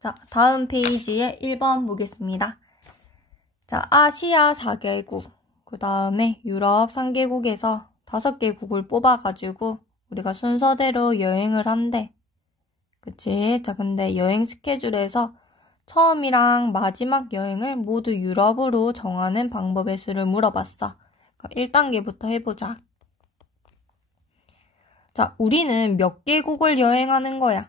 자, 다음 페이지에 1번 보겠습니다. 자, 아시아 4개국, 그 다음에 유럽 3개국에서 5개국을 뽑아가지고 우리가 순서대로 여행을 한대. 그치? 자, 근데 여행 스케줄에서 처음이랑 마지막 여행을 모두 유럽으로 정하는 방법의 수를 물어봤어. 그럼 1단계부터 해보자. 자, 우리는 몇 개국을 여행하는 거야?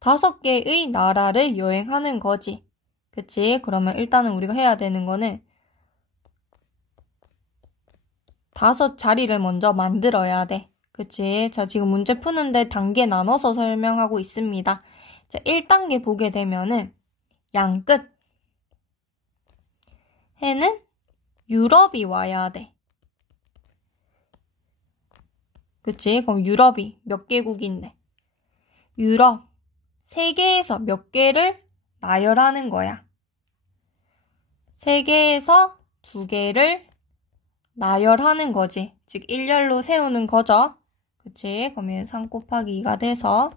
5개의 나라를 여행하는 거지. 그치? 그러면 일단은 우리가 해야 되는 거는 5자리를 먼저 만들어야 돼. 그치? 자, 지금 문제 푸는데 단계 나눠서 설명하고 있습니다. 자, 1단계 보게 되면은 양끝 해는 유럽이 와야 돼. 그치? 그럼 유럽이 몇 개국인데? 유럽 3개에서 몇 개를 나열하는 거야. 3개에서 2개를 나열하는 거지. 즉 일렬로 세우는 거죠. 그치? 그러면 3 곱하기 2가 돼서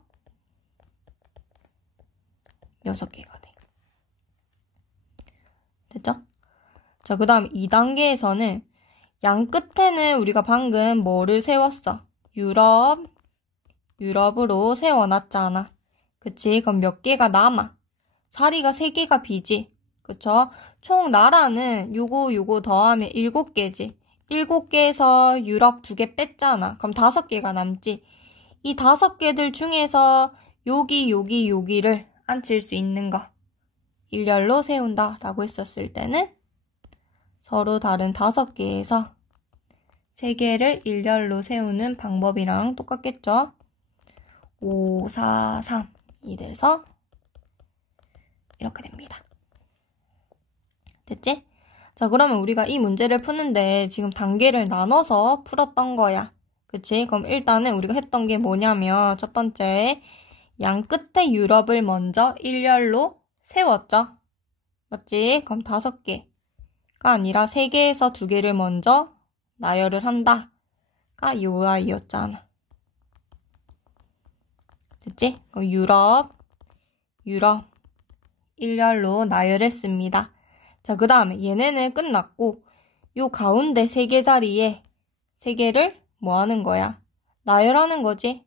6개가 돼. 됐죠? 자, 그 다음 2단계에서는 양 끝에는 우리가 방금 뭐를 세웠어? 유럽으로 세워놨잖아. 그치? 그럼 몇 개가 남아? 자리가 3개가 비지. 그쵸? 총 나라는 요거 더하면 7개지. 7개에서 유럽 2개 뺐잖아. 그럼 5개가 남지. 이 5개들 중에서 여기를 앉힐 수 있는 거. 일렬로 세운다 라고 했었을 때는 서로 다른 5개에서 3개를 일렬로 세우는 방법이랑 똑같겠죠? 5, 4, 3이 돼서 이렇게 됩니다. 됐지? 자, 그러면 우리가 이 문제를 푸는데 지금 단계를 나눠서 풀었던 거야. 그치? 그럼 일단은 우리가 했던 게 뭐냐면 첫 번째, 양 끝에 유럽을 먼저 일렬로 세웠죠? 맞지? 그럼 5개가 아니라 3개에서 2개를 먼저 나열을 한다가 요 아이였잖아. 됐지? 그럼 유럽 일렬로 나열했습니다. 자, 그 다음에 얘네는 끝났고 요 가운데 3개 자리에 3개를 뭐 하는 거야? 나열하는 거지.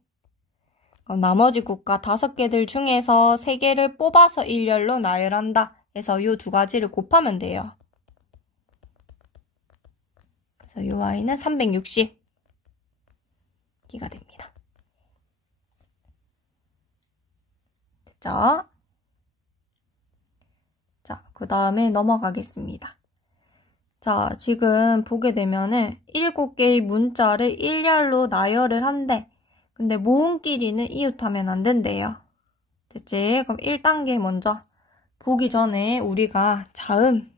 그럼 나머지 국가 5개들 중에서 3개를 뽑아서 일렬로 나열한다 해서 요 2가지를 곱하면 돼요. 그래서 요 아이는 360개가 됩니다. 됐죠? 자, 그 다음에 넘어가겠습니다. 자, 지금 보게 되면은 7개의 문자를 일렬로 나열을 한대. 근데 모음끼리는 이웃하면 안 된대요. 됐지? 그럼 1단계 먼저 보기 전에 우리가 자음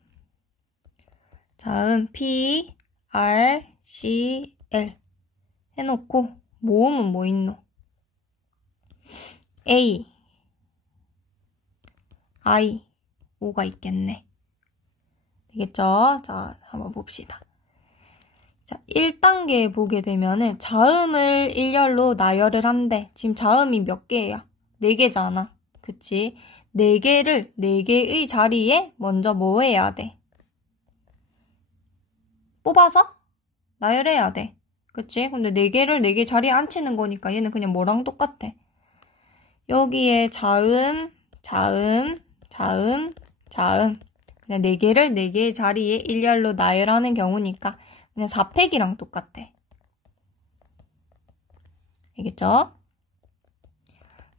P, R, C, L 해놓고 모음은 뭐 있노? A, I, O가 있겠네. 되겠죠? 자, 한번 봅시다. 자, 1단계 보게 되면은 자음을 일렬로 나열을 한대. 지금 자음이 몇 개예요? 4개잖아. 그치? 4개의 자리에 먼저 뭐 해야 돼? 뽑아서 나열해야 돼. 그치? 근데 4개 자리에 앉히는 거니까 얘는 그냥 뭐랑 똑같아. 여기에 자음. 그냥 4개를 4개의 자리에 일렬로 나열하는 경우니까 그냥 4팩이랑 똑같아. 알겠죠?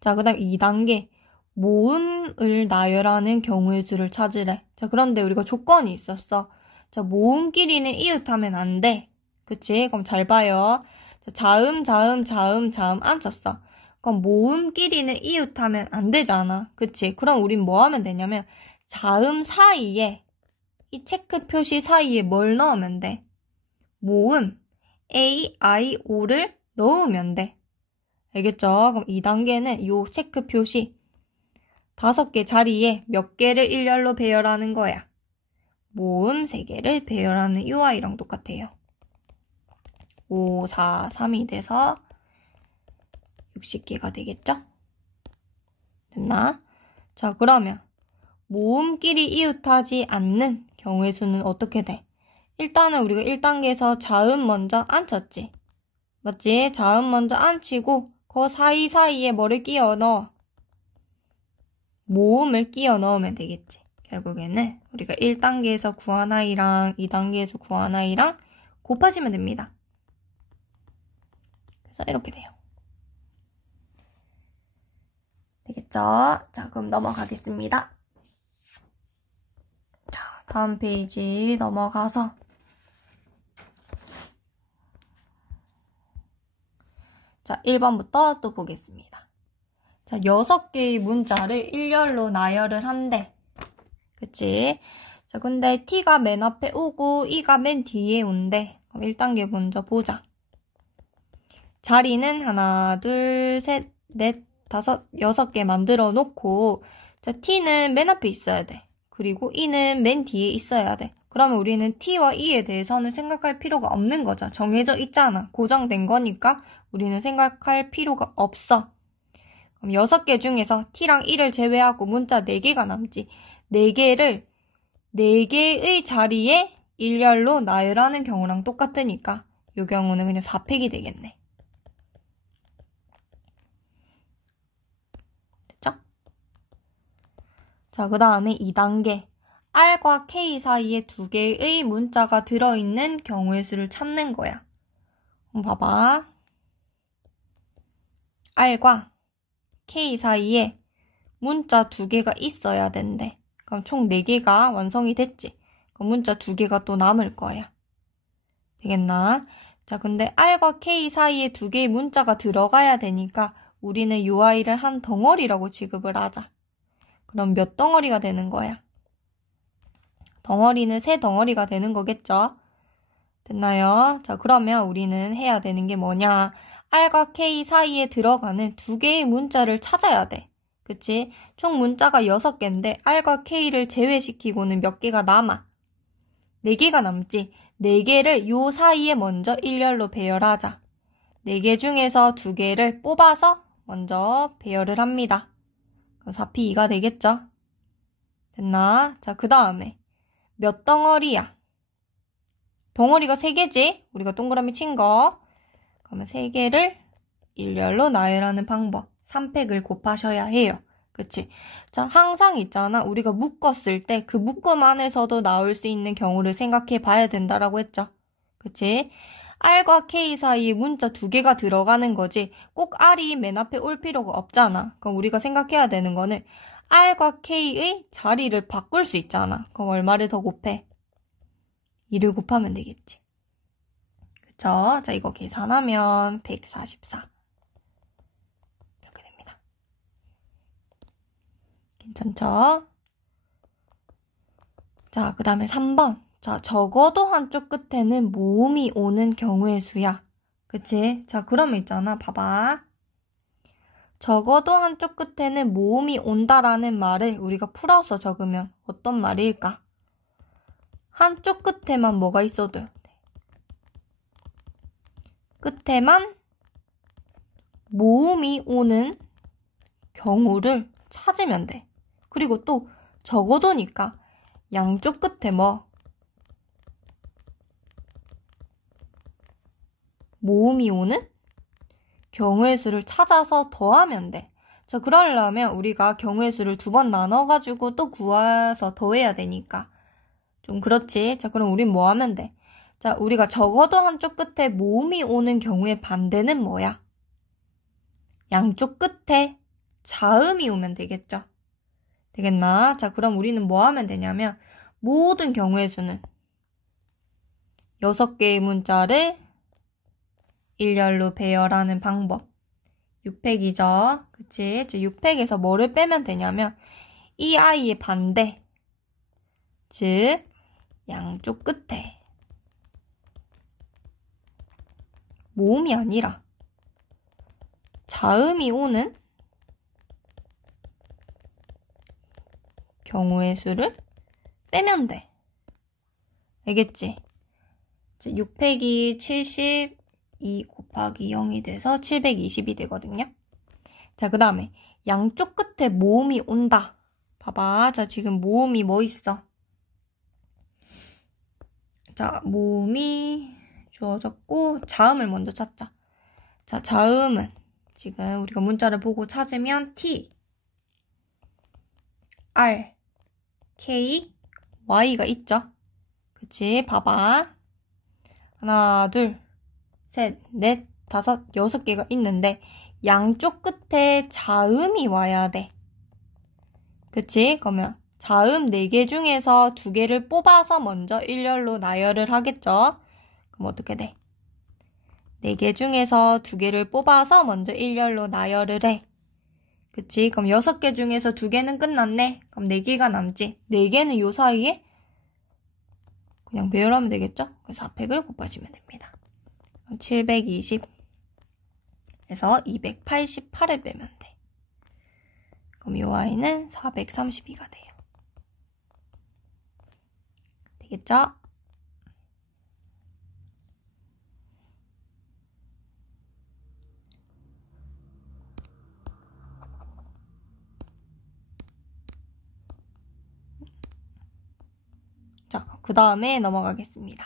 자, 그 다음 2단계. 모음을 나열하는 경우의 수를 찾으래. 자, 그런데 우리가 조건이 있었어. 자, 모음끼리는 이웃하면 안 돼. 그치? 그럼 잘 봐요. 자, 자음 앉혔어. 그럼 모음끼리는 이웃하면 안 되잖아. 그치? 그럼 우린 뭐 하면 되냐면 자음 사이에 이 체크 표시 사이에 뭘 넣으면 돼? 모음 A, I, O를 넣으면 돼. 알겠죠? 그럼 2단계는 요 체크 표시 5개 자리에 몇 개를 일렬로 배열하는 거야. 모음 3개를 배열하는 이 아이랑 똑같아요. 5, 4, 3이 돼서 60개가 되겠죠? 됐나? 자, 그러면 모음끼리 이웃하지 않는 경우의 수는 어떻게 돼? 일단은 우리가 1단계에서 자음 먼저 앉혔지. 맞지? 자음 먼저 앉히고 그 사이사이에 뭐를 끼워 넣어? 모음을 끼워 넣으면 되겠지. 결국에는 우리가 1단계에서 구한 아이랑 2단계에서 구한 아이랑 곱하시면 됩니다. 그래서 이렇게 돼요. 되겠죠? 자, 그럼 넘어가겠습니다. 자, 다음 페이지 넘어가서 자, 1번부터 또 보겠습니다. 자, 6개의 문자를 일렬로 나열을 한대. 그치? 자, 근데 T가 맨 앞에 오고 E가 맨 뒤에 온대. 그럼 1단계 먼저 보자. 자리는 하나, 둘, 셋, 넷, 다섯, 6개 만들어 놓고 자, T는 맨 앞에 있어야 돼. 그리고 E는 맨 뒤에 있어야 돼. 그러면 우리는 T와 E에 대해서는 생각할 필요가 없는 거죠. 정해져 있잖아. 고정된 거니까 우리는 생각할 필요가 없어. 그럼 6개 중에서 T랑 E를 제외하고 문자 4개가 남지. 4개를 4개의 자리에 일렬로 나열하는 경우랑 똑같으니까 이 경우는 그냥 4팩이 되겠네. 됐죠? 자, 그 다음에 2단계. R과 K 사이에 2개의 문자가 들어있는 경우의 수를 찾는 거야. 그럼 봐봐. R과 K 사이에 문자 2개가 있어야 된대. 그럼 총 4개가 완성이 됐지. 그럼 문자 2개가 또 남을 거야. 되겠나? 자, 근데 R과 K 사이에 2개의 문자가 들어가야 되니까 우리는 이 아이를 한 덩어리라고 취급을 하자. 그럼 몇 덩어리가 되는 거야? 덩어리는 3덩어리가 되는 거겠죠? 됐나요? 자, 그러면 우리는 해야 되는 게 뭐냐? R과 K 사이에 들어가는 2개의 문자를 찾아야 돼. 그치? 총 문자가 6개인데 R과 K를 제외시키고는 몇 개가 남아? 4개가 남지. 4개를 요 사이에 먼저 일렬로 배열하자. 4개 중에서 2개를 뽑아서 먼저 배열을 합니다. 그럼 4P2가 되겠죠? 됐나? 자, 그 다음에 몇 덩어리야? 덩어리가 3개지? 우리가 동그라미 친 거. 그러면 3개를 일렬로 나열하는 방법. 3팩을 곱하셔야 해요. 그치? 자, 항상 있잖아. 우리가 묶었을 때 그 묶음 안에서도 나올 수 있는 경우를 생각해 봐야 된다라고 했죠. 그치? R과 K 사이에 문자 2개가 들어가는 거지. 꼭 R이 맨 앞에 올 필요가 없잖아. 그럼 우리가 생각해야 되는 거는 R과 K의 자리를 바꿀 수 있잖아. 그럼 얼마를 더 곱해? 2를 곱하면 되겠지. 그쵸? 자, 이거 계산하면 144. 이렇게 됩니다. 괜찮죠? 자, 그 다음에 3번. 자, 적어도 한쪽 끝에는 모음이 오는 경우의 수야. 그치? 자, 그러면 있잖아. 봐봐. 적어도 한쪽 끝에는 모음이 온다라는 말을 우리가 풀어서 적으면 어떤 말일까? 한쪽 끝에만 뭐가 있어도 돼. 끝에만 모음이 오는 경우를 찾으면 돼. 그리고 또 적어도니까 양쪽 끝에 모음이 오는 경우의 수를 찾아서 더하면 돼. 자, 그러려면 우리가 경우의 수를 2번 나눠가지고 또 구해서 더해야 되니까 좀 그렇지. 자, 그럼 우린 뭐 하면 돼? 자, 우리가 적어도 한쪽 끝에 모음이 오는 경우의 반대는 뭐야? 양쪽 끝에 자음이 오면 되겠죠? 되겠나? 자, 그럼 우리는 뭐 하면 되냐면 모든 경우의 수는 6개의 문자를 일렬로 배열하는 방법. 6팩이죠. 그치? 6팩에서 뭐를 빼면 되냐면 이 아이의 반대. 즉, 양쪽 끝에 모음이 아니라 자음이 오는 경우의 수를 빼면 돼. 알겠지? 6팩이 72 곱하기 0이 돼서 720이 되거든요. 자, 그 다음에 양쪽 끝에 모음이 온다. 봐봐. 자, 지금 모음이 뭐 있어? 자, 모음이 주어졌고 자음을 먼저 찾자. 자, 자음은 지금 우리가 문자를 보고 찾으면 T, R, K, Y가 있죠? 그치? 봐봐. 하나, 둘, 셋, 넷, 다섯, 6개가 있는데 양쪽 끝에 자음이 와야 돼. 그치? 그러면 자음 4개 중에서 2개를 뽑아서 먼저 일렬로 나열을 하겠죠? 그럼 어떻게 돼? 4개 중에서 2개를 뽑아서 먼저 일렬로 나열을 해. 그치? 그럼 6개 중에서 2개는 끝났네? 그럼 4개가 남지. 4개는 요 사이에 그냥 배열하면 되겠죠? 그래서 앞액을 곱하시면 됩니다. 그럼 720에서 288을 빼면 돼. 그럼 이 y는 432가 돼요. 되겠죠? 자, 그 다음에 넘어가겠습니다.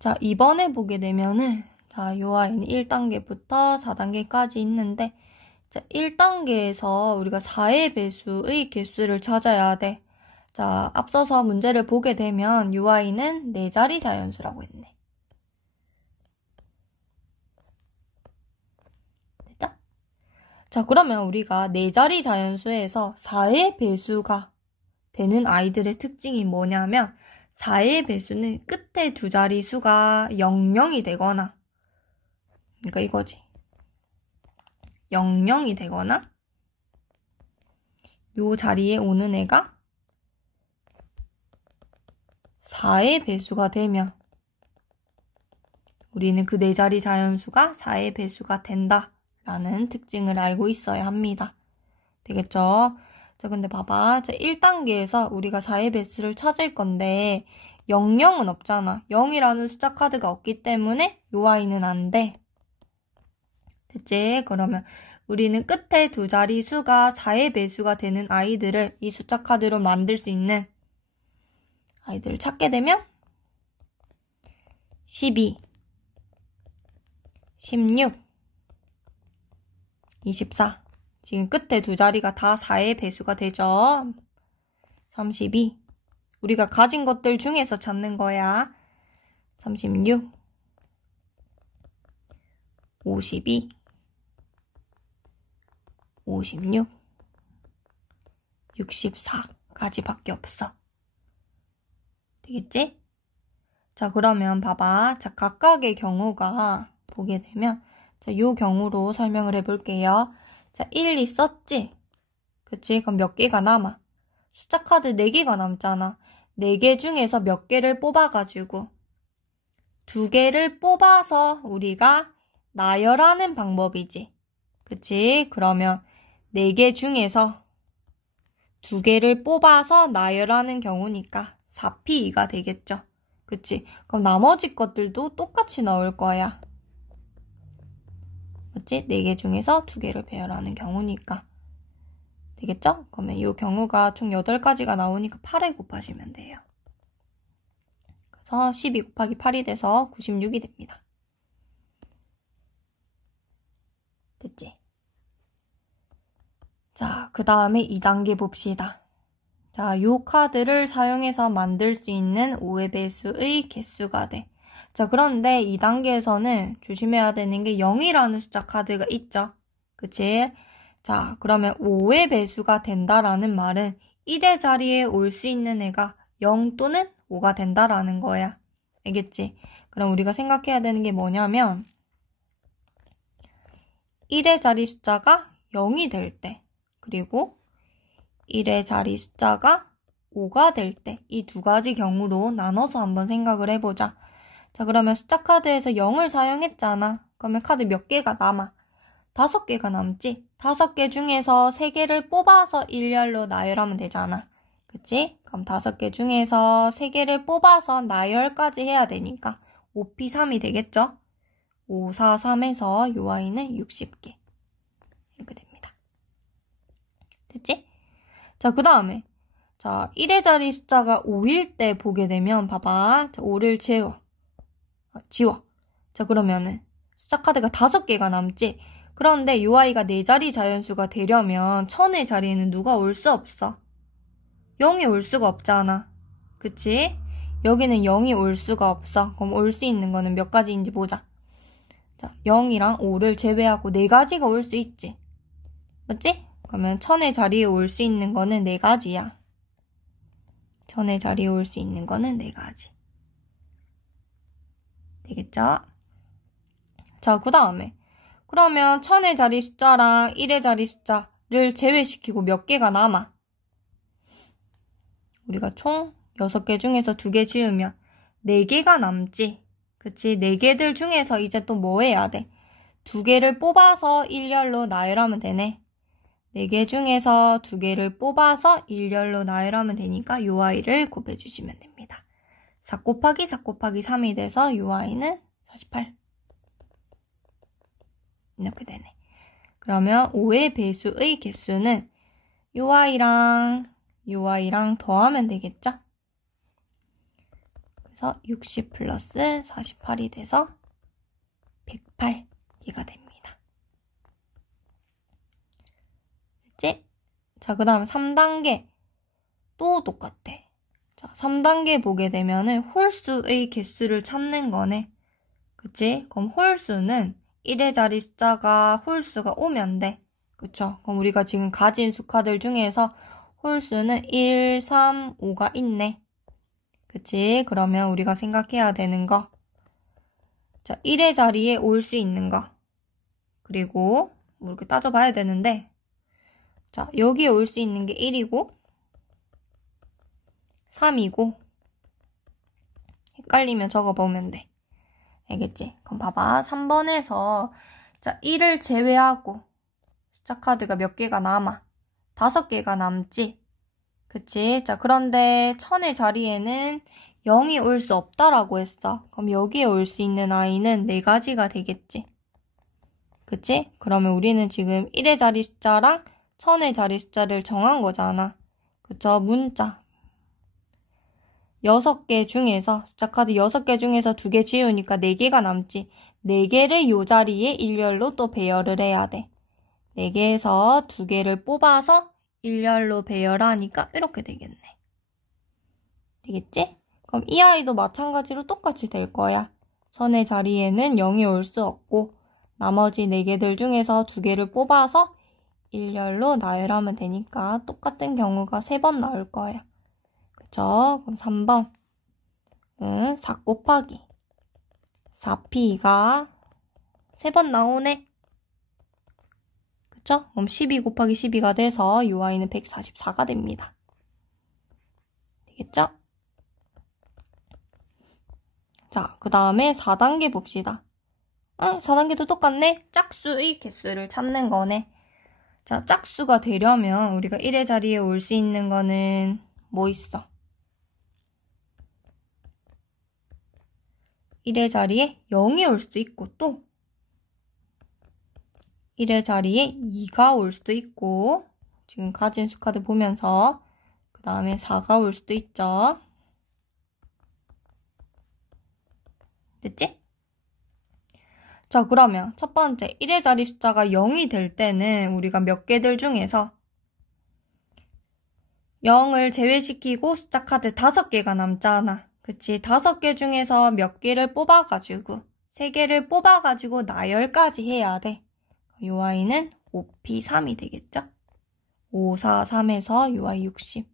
자, 이번에 보게 되면은, 자, 요 아이는 1단계부터 4단계까지 있는데, 자, 1단계에서 우리가 4의 배수의 개수를 찾아야 돼. 자, 앞서서 문제를 보게 되면, 요 아이는 4자리 자연수라고 했네. 됐죠? 자, 그러면 우리가 4자리 자연수에서 4의 배수가 되는 아이들의 특징이 뭐냐면 4의 배수는 끝에 2자리 수가 00이 되거나 그러니까 이거지. 00이 되거나 요 자리에 오는 애가 4의 배수가 되면 우리는 그 4자리 자연수가 4의 배수가 된다라는 특징을 알고 있어야 합니다. 되겠죠? 자, 근데 봐봐. 자, 1단계에서 우리가 4의 배수를 찾을 건데 00은 없잖아. 0이라는 숫자 카드가 없기 때문에 요 아이는 안 돼. 됐지? 그러면 우리는 끝에 2자리 수가 4의 배수가 되는 아이들을 이 숫자 카드로 만들 수 있는 아이들을 찾게 되면 12, 16, 24 지금 끝에 2자리가 다 4의 배수가 되죠. 32 우리가 가진 것들 중에서 찾는 거야. 36 52 56 64까지밖에 없어. 되겠지? 자, 그러면 봐봐. 자, 각각의 경우가 보게 되면 자, 요 경우로 설명을 해볼게요. 자, 1, 2 썼지? 그치? 그럼 몇 개가 남아? 숫자 카드 4개가 남잖아. 4개 중에서 몇 개를 뽑아가지고 2개를 뽑아서 우리가 나열하는 방법이지. 그치? 그러면 4개 중에서 2개를 뽑아서 나열하는 경우니까 4P2가 되겠죠. 그치? 그럼 나머지 것들도 똑같이 나올 거야. 맞지? 4개 중에서 2개를 배열하는 경우니까. 되겠죠? 그러면 이 경우가 총 8가지가 나오니까 8에 곱하시면 돼요. 그래서 12 곱하기 8이 돼서 96이 됩니다. 됐지? 자, 그 다음에 2단계 봅시다. 자, 요 카드를 사용해서 만들 수 있는 5의 배수의 개수가 돼. 자, 그런데 2단계에서는 조심해야 되는 게 0이라는 숫자 카드가 있죠. 그치? 자, 그러면 5의 배수가 된다라는 말은 1의 자리에 올 수 있는 애가 0 또는 5가 된다라는 거야. 알겠지? 그럼 우리가 생각해야 되는 게 뭐냐면 1의 자리 숫자가 0이 될 때, 그리고 1의 자리 숫자가 5가 될 때, 이 2가지 경우로 나눠서 한번 생각을 해보자. 자, 그러면 숫자 카드에서 0을 사용했잖아. 그러면 카드 몇 개가 남아? 5개가 남지? 5개 중에서 3개를 뽑아서 일렬로 나열하면 되잖아. 그치? 그럼 5개 중에서 3개를 뽑아서 나열까지 해야 되니까 5P3이 되겠죠? 5, 4, 3에서 요 아이는 60개. 이렇게 됩니다. 됐지? 자, 그 다음에 자 1의 자리 숫자가 5일 때 보게 되면 봐봐. 자, 5를 지워. 자, 그러면은 숫자 카드가 5개가 남지. 그런데 요 아이가 4자리 자연수가 되려면 1000의 자리에는 누가 올 수 없어. 0이 올 수가 없잖아. 그치? 여기는 0이 올 수가 없어. 그럼 올 수 있는 거는 몇 가지인지 보자. 자, 0이랑 5를 제외하고 4가지가 올 수 있지. 맞지? 그러면 1000의 자리에 올 수 있는 거는 4가지야. 1000의 자리에 올 수 있는 거는 4가지. 되겠죠? 자, 그 다음에 그러면 1000의 자리 숫자랑 1의 자리 숫자를 제외시키고 몇 개가 남아? 우리가 총 6개 중에서 2개 지으면 4개가 남지. 그치? 4개들 중에서 이제 또 뭐 해야 돼? 2개를 뽑아서 일렬로 나열하면 되네. 4개 중에서 2개를 뽑아서 일렬로 나열하면 되니까 요 아이를 곱해주시면 됩니다. 4 곱하기 4 곱하기 3이 돼서 요 아이는 48. 이렇게 되네. 그러면 5의 배수의 개수는 요 아이랑 더하면 되겠죠? 그래서 60 플러스 48이 돼서 108개가 됩니다. 됐지? 자, 그 다음에 3단계 또 똑같아. 자, 3단계 보게 되면은 홀수의 개수를 찾는 거네. 그치? 그럼 홀수는 1의 자리 숫자가 홀수가 오면 돼. 그쵸? 그럼 우리가 지금 가진 수카들 중에서 홀수는 1, 3, 5가 있네. 그치? 그러면 우리가 생각해야 되는 거. 자, 1의 자리에 올 수 있는 거. 그리고 뭐 이렇게 따져봐야 되는데 자, 여기에 올 수 있는 게 1이고 3이고 헷갈리면 적어보면 돼. 알겠지? 그럼 봐봐. 3번에서 자 1을 제외하고 숫자 카드가 몇 개가 남아? 5개가 남지? 그치? 자, 그런데 1000의 자리에는 0이 올 수 없다라고 했어. 그럼 여기에 올 수 있는 아이는 4가지가 되겠지? 그치? 그러면 우리는 지금 1의 자리 숫자랑 1000의 자리 숫자를 정한 거잖아. 그쵸? 문자 6개 중에서 숫자 카드 6개 중에서 2개 지우니까 4개가 남지. 4개를 요 자리에 일렬로 또 배열을 해야 돼. 4개에서 2개를 뽑아서 일렬로 배열하니까 이렇게 되겠네. 되겠지? 그럼 이 아이도 마찬가지로 똑같이 될 거야. 1000의 자리에는 0이 올 수 없고 나머지 4개들 중에서 2개를 뽑아서 일렬로 나열하면 되니까 똑같은 경우가 3번 나올 거야. 그쵸? 그럼 3번은 4 곱하기 4p가 3번 나오네. 그쵸? 그럼 12 곱하기 12가 돼서 이 아이는 144가 됩니다. 되겠죠? 자, 그 다음에 4단계 봅시다. 4단계도 똑같네? 짝수의 개수를 찾는 거네. 자, 짝수가 되려면 우리가 1의 자리에 올 수 있는 거는 뭐 있어? 1의 자리에 0이 올 수도 있고 또 1의 자리에 2가 올 수도 있고 지금 가진 수카드 보면서 그 다음에 4가 올 수도 있죠. 됐지? 자, 그러면 첫 번째 1의 자리 숫자가 0이 될 때는 우리가 몇 개들 중에서 0을 제외시키고 숫자 카드 5개가 남잖아. 그치? 5개 중에서 몇 개를 뽑아가지고 3개를 뽑아가지고 나열까지 해야 돼. 이 아이는 5p3이 되겠죠? 5, 4, 3에서 이 아이 60.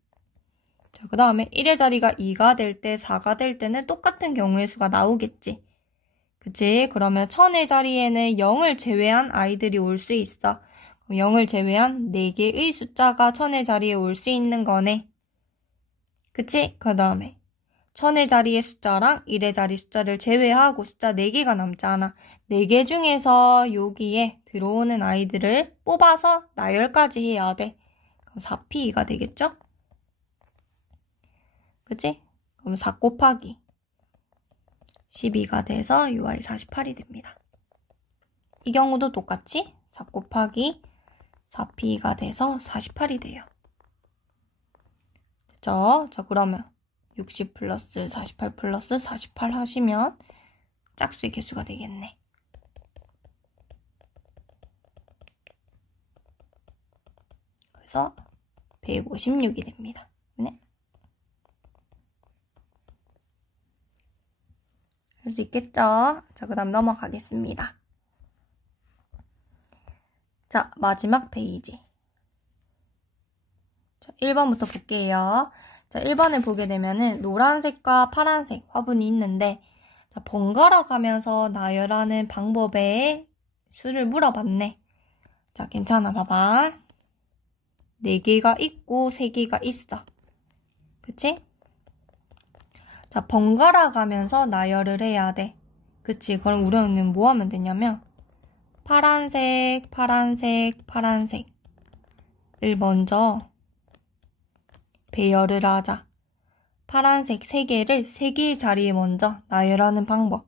자, 그 다음에 1의 자리가 2가 될 때, 4가 될 때는 똑같은 경우의 수가 나오겠지. 그치? 그러면 1000의 자리에는 0을 제외한 아이들이 올 수 있어. 0을 제외한 4개의 숫자가 1000의 자리에 올 수 있는 거네. 그치? 그 다음에 1000의 자리의 숫자랑 1의 자리 숫자를 제외하고 숫자 4개가 남잖아. 4개 중에서 여기에 들어오는 아이들을 뽑아서 나열까지 해야 돼. 그럼 4p가 되겠죠? 그치? 그럼 4 곱하기 12가 돼서 UI 48이 됩니다. 이 경우도 똑같이 4 곱하기 4p가 돼서 48이 돼요. 됐죠? 자, 그러면 60 플러스 48 플러스 48 하시면 짝수의 개수가 되겠네. 그래서 156이 됩니다. 네. 할 수 있겠죠? 자, 그 다음 넘어가겠습니다. 자, 마지막 페이지. 자, 1번부터 볼게요. 자, 1번을 보게 되면은 노란색과 파란색 화분이 있는데, 자, 번갈아 가면서 나열하는 방법의 수를 물어봤네. 자, 괜찮아, 봐봐. 4개가 있고 3개가 있어. 그치? 자, 번갈아 가면서 나열을 해야 돼. 그치? 그럼 우리는 뭐 하면 되냐면 파란색, 파란색, 파란색을 먼저 배열을 하자. 파란색 3개를 3개의 자리에 먼저 나열하는 방법.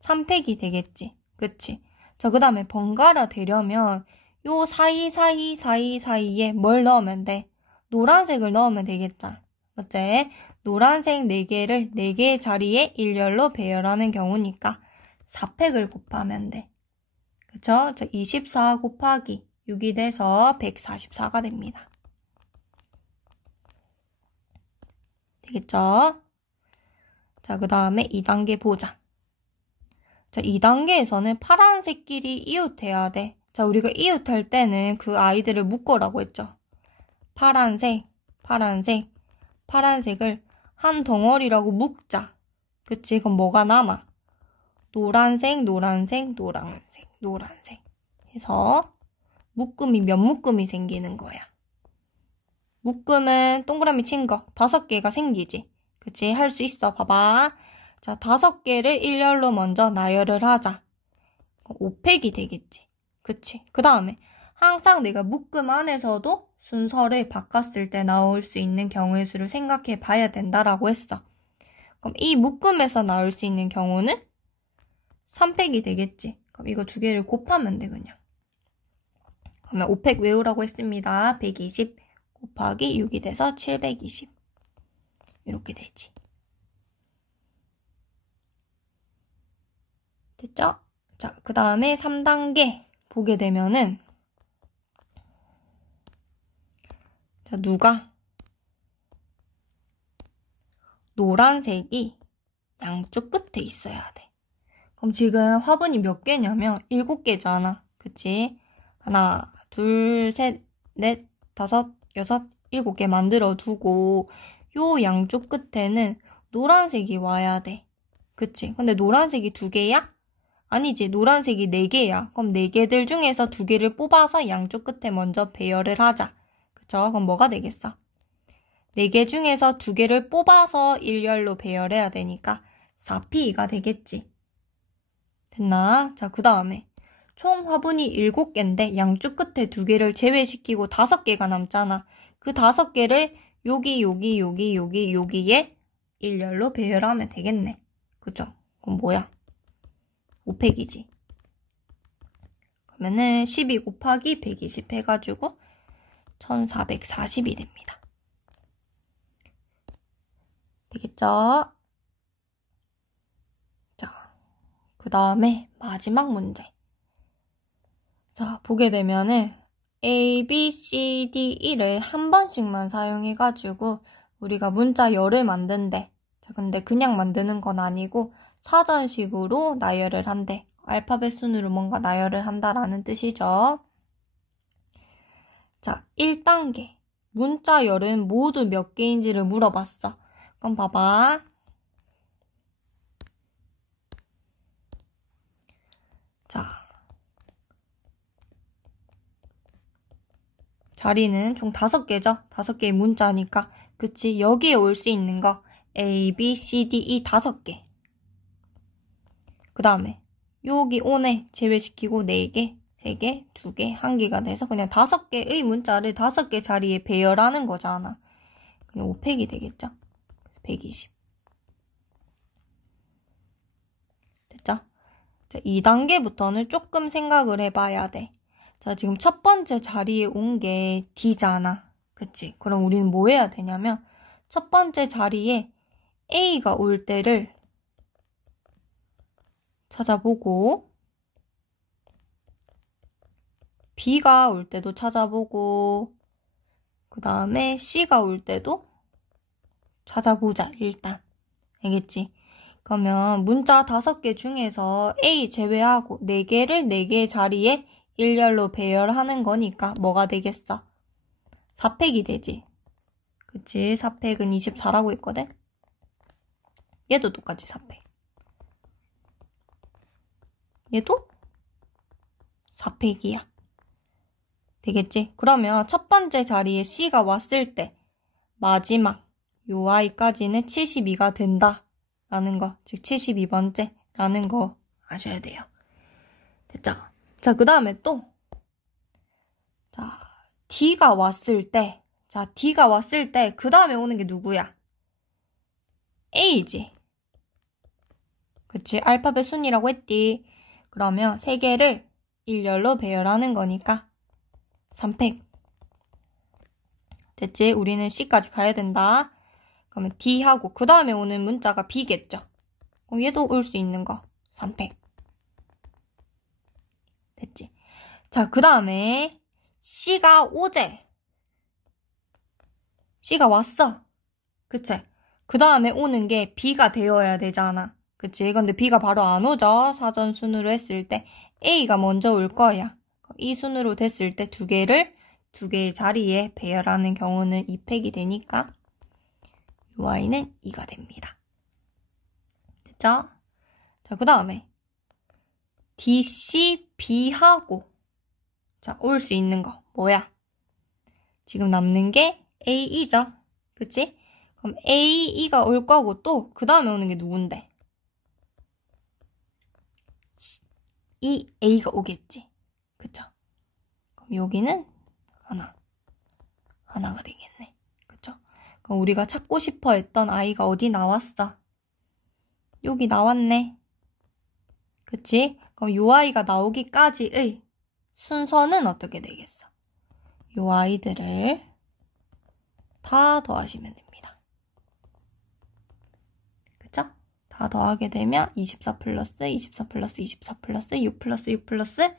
3팩이 되겠지. 그치? 자, 그 다음에 번갈아 되려면 요 사이사이에 뭘 넣으면 돼? 노란색을 넣으면 되겠다. 맞지? 노란색 4개를 4개의 자리에 일렬로 배열하는 경우니까 4팩을 곱하면 돼. 그쵸? 자, 24 곱하기 6이 돼서 144가 됩니다. 되겠죠? 자, 그 다음에 2단계 보자. 자, 2단계에서는 파란색끼리 이웃해야 돼. 자, 우리가 이웃할 때는 그 아이들을 묶어라고 했죠. 파란색, 파란색, 파란색을 한 덩어리라고 묶자. 그치? 그럼 뭐가 남아? 노란색, 노란색, 노란색, 노란색 해서 묶음이 몇 묶음이 생기는 거야. 묶음은 동그라미 친 거 5개가 생기지. 그치? 할 수 있어. 봐봐. 자, 5개를 일렬로 먼저 나열을 하자. 5팩이 되겠지. 그치? 그 다음에 항상 내가 묶음 안에서도 순서를 바꿨을 때 나올 수 있는 경우의 수를 생각해 봐야 된다라고 했어. 그럼 이 묶음에서 나올 수 있는 경우는 3팩이 되겠지. 그럼 이거 2개를 곱하면 돼, 그냥. 그러면 5팩 외우라고 했습니다. 120 곱하기 6이 돼서 720. 이렇게 되지. 됐죠? 자, 그 다음에 3단계 보게 되면은 자, 누가 노란색이 양쪽 끝에 있어야 돼. 그럼 지금 화분이 몇 개냐면 7개잖아. 그치? 하나, 둘, 셋, 넷, 다섯, 여섯, 7개 만들어 두고 요 양쪽 끝에는 노란색이 와야 돼. 그치? 근데 노란색이 2개야? 아니지. 노란색이 4개야. 그럼 4개들 중에서 2개를 뽑아서 양쪽 끝에 먼저 배열을 하자. 그쵸? 그럼 뭐가 되겠어? 4개 중에서 2개를 뽑아서 일렬로 배열해야 되니까 4P가 되겠지. 됐나? 자, 그 다음에 총 화분이 7개인데 양쪽 끝에 2개를 제외시키고 5개가 남잖아. 그 5개를 여기에 일렬로 배열하면 되겠네. 그죠? 그럼 뭐야? 5팩이지. 그러면은 12 곱하기 120 해가지고 1440이 됩니다. 되겠죠? 자, 그 다음에 마지막 문제. 자, 보게 되면은 A, B, C, D, E를 한 번씩만 사용해가지고 우리가 문자 열을 만든대. 자, 근데 그냥 만드는 건 아니고 사전식으로 나열을 한대. 알파벳 순으로 뭔가 나열을 한다라는 뜻이죠. 자, 1단계. 문자 열은 모두 몇 개인지를 물어봤어. 그럼 봐봐. 자, 자리는 총 5개죠? 5개의 문자니까. 그치? 여기에 올 수 있는 거 A, B, C, D, E 5개. 그 다음에 여기 오네 제외시키고 4개, 3개, 2개, 1개가 돼서 그냥 5개의 문자를 5개 자리에 배열하는 거잖아. 그냥 5팩이 되겠죠? 120. 됐죠? 자, 2단계부터는 조금 생각을 해봐야 돼. 자, 지금 첫 번째 자리에 온 게 D잖아. 그치? 그럼 우리는 뭐 해야 되냐면 첫 번째 자리에 A가 올 때를 찾아보고 B가 올 때도 찾아보고 그 다음에 C가 올 때도 찾아보자, 일단. 알겠지? 그러면 문자 5개 중에서 A 제외하고 4개를 4개의 자리에 일렬로 배열하는 거니까 뭐가 되겠어? 4팩이 되지. 그치? 4팩은 24라고 했거든? 얘도 똑같이 4팩. 얘도 4팩이야. 되겠지? 그러면 첫 번째 자리에 C가 왔을 때 마지막 요 아이까지는 72가 된다 라는 거, 즉 72번째 라는 거 아셔야 돼요. 됐죠? 자, 그 다음에 또 자, D가 왔을 때 그 다음에 오는 게 누구야? A지. 그치? 알파벳 순이라고 했지. 그러면 3개를 일렬로 배열하는 거니까 3팩. 됐지? 우리는 C까지 가야 된다. 그러면 D하고 그 다음에 오는 문자가 B겠죠? 그럼 얘도 올 수 있는 거 3팩. 됐지? 자, 그 다음에 C가 오제. C가 왔어. 그치? 그 다음에 오는 게 B가 되어야 되잖아. 그치? 근데 B가 바로 안 오죠? 사전 순으로 했을 때 A가 먼저 올 거야. 이 순으로 됐을 때 2개를 2개의 자리에 배열하는 경우는 2팩이 되니까 이 아이는 2가 됩니다. 됐죠? 자, 그 다음에 D, C, B하고 자, 올 수 있는 거 뭐야? 지금 남는 게 A, E죠? 그치? 그럼 A, E가 올 거고 또 그 다음에 오는 게 누군데? E, A가 오겠지? 그쵸? 그럼 여기는 하나가 되겠네. 그쵸? 그럼 우리가 찾고 싶어 했던 아이가 어디 나왔어? 여기 나왔네. 그치? 그럼 요 아이가 나오기까지의 순서는 어떻게 되겠어? 요 아이들을 다 더하시면 됩니다. 그쵸? 다 더하게 되면 24 플러스 24 플러스 24 플러스 6 플러스 6 플러스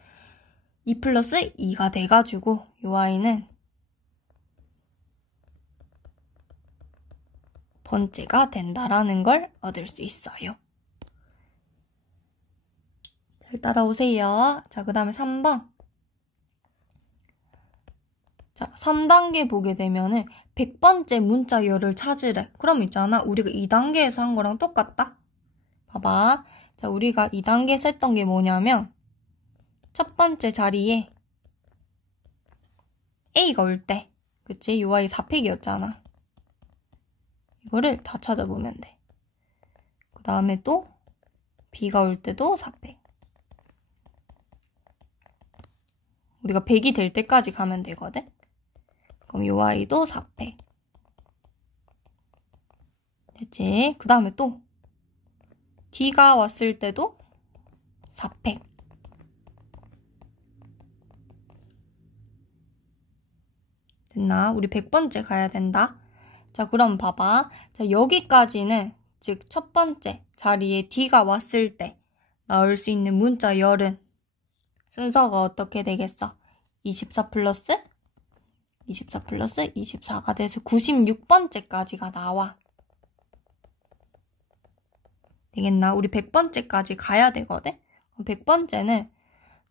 2 플러스 2가 돼가지고 요 아이는 번째가 된다라는 걸 얻을 수 있어요. 잘 따라오세요. 자, 그 다음에 3번. 자, 3단계 보게 되면은 100번째 문자열을 찾으래. 그럼 있잖아. 우리가 2단계에서 한 거랑 똑같다? 봐봐. 자, 우리가 2단계에서 했던 게 뭐냐면 첫 번째 자리에 A가 올 때 그치? 요 아이 4팩이었잖아. 이거를 다 찾아보면 돼. 그 다음에 또 B가 올 때도 4팩. 우리가 100이 될 때까지 가면 되거든? 그럼 요 아이도 4팩. 됐지? 그 다음에 또 D가 왔을 때도 4팩. 됐나? 우리 100번째 가야 된다. 자, 그럼 봐봐. 자, 여기까지는 즉 첫 번째 자리에 D가 왔을 때 나올 수 있는 문자 열은 순서가 어떻게 되겠어? 24 플러스 24 플러스 24가 돼서 96번째까지가 나와. 되겠나? 우리 100번째까지 가야 되거든? 100번째는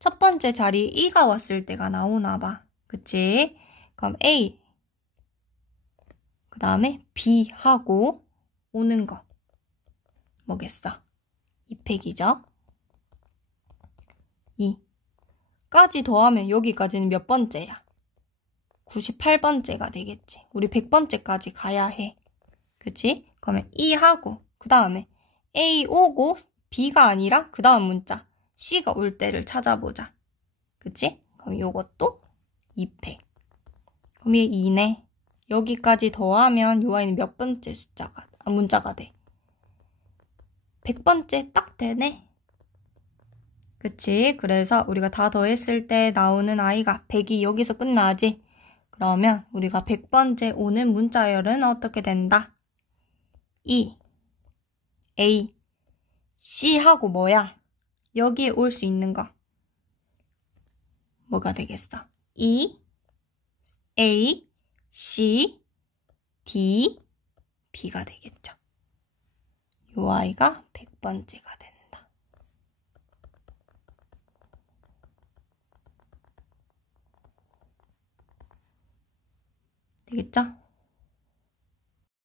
첫 번째 자리에 E가 왔을 때가 나오나 봐. 그치? 그럼 A, 그 다음에 B하고 오는 거 뭐겠어? 2팩이죠? 2까지 더하면 여기까지는 몇 번째야? 98번째가 되겠지. 우리 100번째까지 가야 해. 그치? 그러면 E하고 그 다음에 A 오고 B가 아니라 그 다음 문자 C가 올 때를 찾아보자. 그치? 그럼 요것도 2팩. 그럼 얘 2네. 여기까지 더하면 요 아이는 몇 번째 문자가 돼? 100번째 딱 되네. 그치? 그래서 우리가 다 더했을 때 나오는 아이가 100이 여기서 끝나지? 그러면 우리가 100번째 오는 문자열은 어떻게 된다? E, A, C하고 뭐야? 여기에 올 수 있는 거. 뭐가 되겠어? E, A, C, D, B가 되겠죠. 요 아이가 100번째가 된다. 되겠죠?